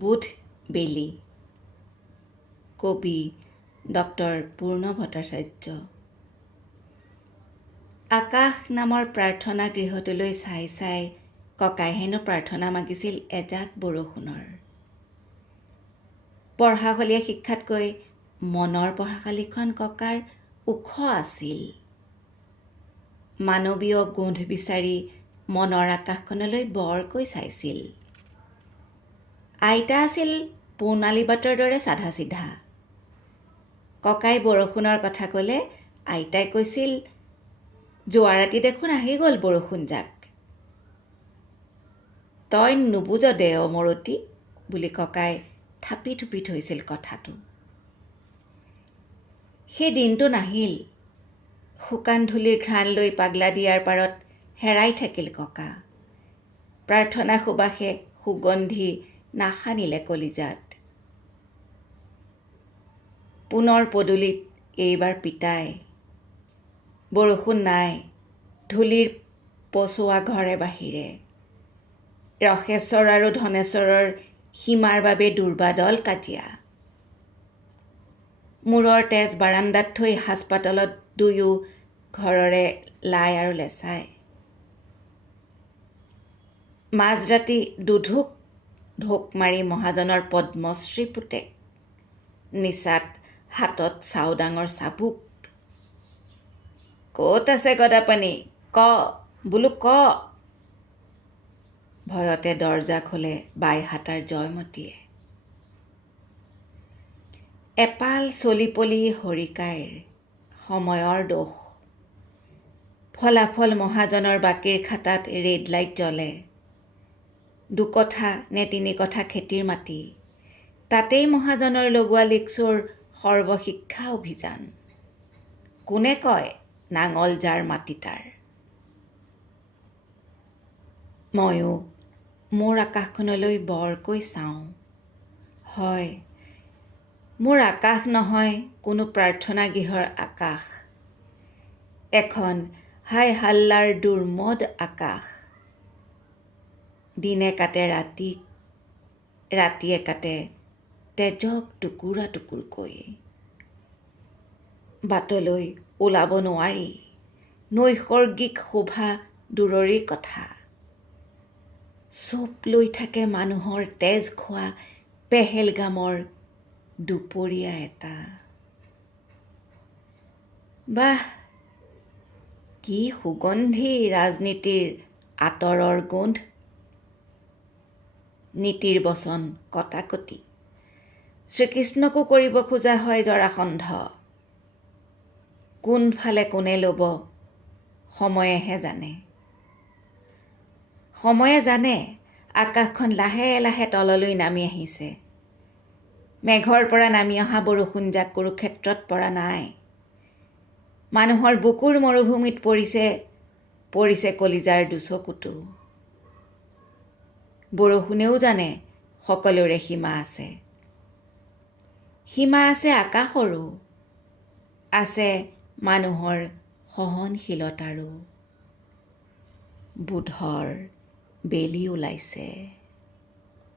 বুধ বেলি। কবি ডক্টৰ পূৰ্ণ ভট্টাচাৰ্য। আকাশ নামৰ প্ৰাৰ্থনা গৃহটোলৈ চাই চাই ককাই হেনো প্ৰাৰ্থনা মাগিছিল এজাক বৰষুণৰ। পঢ়াশলীয়া শিক্ষাতকৈ মনৰ পঢ়াশালীখন ককাৰ ওখ আছিল। মানৱীয় গোন্ধ বিচাৰি মনৰ আকাশখনলৈ বৰকৈ চাইছিল। আইতা আছিল পৌনালী বাটৰ দৰে চাধা চিধা ককাই বৰষুণৰ কথা ক'লে আইতাই কৈছিল যোৱা ৰাতি দেখোন আহি গ'ল বৰষুণজাক তই নুবুজ দে অমৰতি বুলি ককাই থাপি থুপি থৈছিল কথাটো। সেই দিনটো নাহিল। শুকান ধূলিৰ ঘ্ৰাণ লৈ পাগলা দিয়াৰ পাৰত হেৰাই থাকিল ককা। প্ৰাৰ্থনা সুবাসে সুগন্ধি নাসানিলে কলিজাত পুনৰ পদূলিত এইবাৰ পিতাই বৰষুণ নাই ধূলিৰ পচোৱা ঘৰে বাহিৰে। ৰসেশ্বৰ আৰু ধনেশ্বৰৰ সীমাৰ বাবে দুৰ্বাদল কাজিয়া। মূৰৰ তেজ বাৰান্দাত থৈ হাস্পাতালত দুয়ো ঘৰৰে লাই আৰু লেচাই। মাজৰাতি দুঢোক ঢোক মাৰি মহাজনৰ পদ্মশ্ৰী পুতেক নিচাত হাতত চাও ডাঙৰ চাবুক। ক'ত আছে গদাপানী? ক বোলো ক। ভয়তে দৰ্জা খোলে বাইহাটাৰ জয়মতীয়ে। এপাল চলি পলি হৰিকাইৰ সময়ৰ দোষ। ফলাফল মহাজনৰ বাকীৰ খাতাত ৰেড লাইট জ্বলে। দুকঠা নে তিনি কঠা খেতিৰ মাটি। তাতেই মহাজনৰ লগোৱা লিকচোৰ সৰ্বশিক্ষা অভিযান। কোনে কয় নাঙল যাৰ মাটি তাৰ? ময়ো মোৰ আকাশখনলৈ বৰকৈ চাওঁ। হয় মোৰ আকাশ নহয় কোনো প্ৰাৰ্থনা গৃহৰ আকাশ। এখন হাই হাল্লাৰ দুৰ্মদ আকাশ। দিনে কাটে ৰাতিক ৰাতিয়ে কাটে। তেজক টুকুৰা টুকুৰকৈ। বাটলৈ ওলাব নোৱাৰি। নৈসৰ্গিক শোভা দূৰৰে কথা। চুপ লৈ থাকে মানুহৰ তেজ খোৱা পেহেলগামৰ দুপৰীয়া এটা। বাহ, কি সুগন্ধি ৰাজনীতিৰ আঁতৰৰ গোন্ধ। নীতিৰ বচন কটাকটি। শ্ৰীকৃষ্ণকো কৰিব খোজা হয় জৰাসন্ধ। কোনফালে কোনে ল'ব সময়েহে জানে। সময়ে জানে আকাশখন লাহে লাহে তললৈ নামি আহিছে। মেঘৰ পৰা নামি অহা বৰষুণজাক কুৰুক্ষেত্ৰত পৰা নাই। মানুহৰ বুকুৰ মৰুভূমিত পৰিছে পৰিছে কলিজাৰ দুচকুটো। বৰষুণেও জানে সকলোৰে সীমা আছে। সীমা আছে আকাশৰো আছে মানুহৰ সহনশীলতাৰো। বুধৰ বেলি ওলাইছে।